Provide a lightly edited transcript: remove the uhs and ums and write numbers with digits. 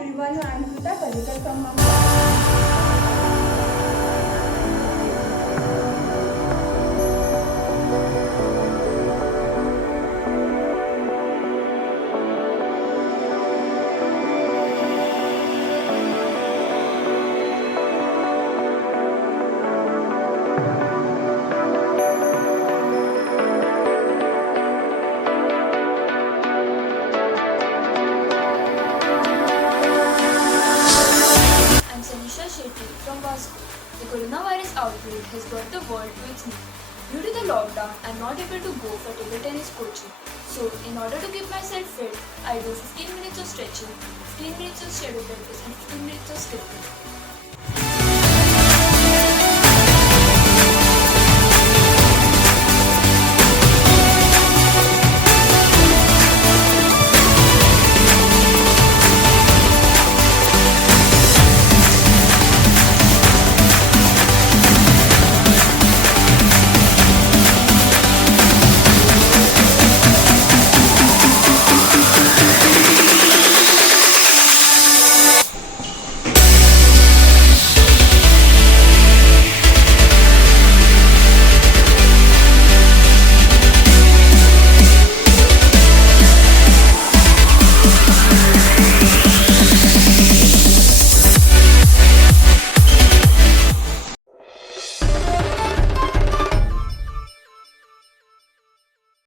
everyone, I am Krita Parikar from Mumbai. I'm Sanisha Shetty from Vasco. The coronavirus outbreak has brought the world to its knees. Due to the lockdown, I'm not able to go for table tennis coaching. So, in order to keep myself fit, I do 15 minutes of stretching, 15 minutes of shadow practice, and 15 minutes of skipping.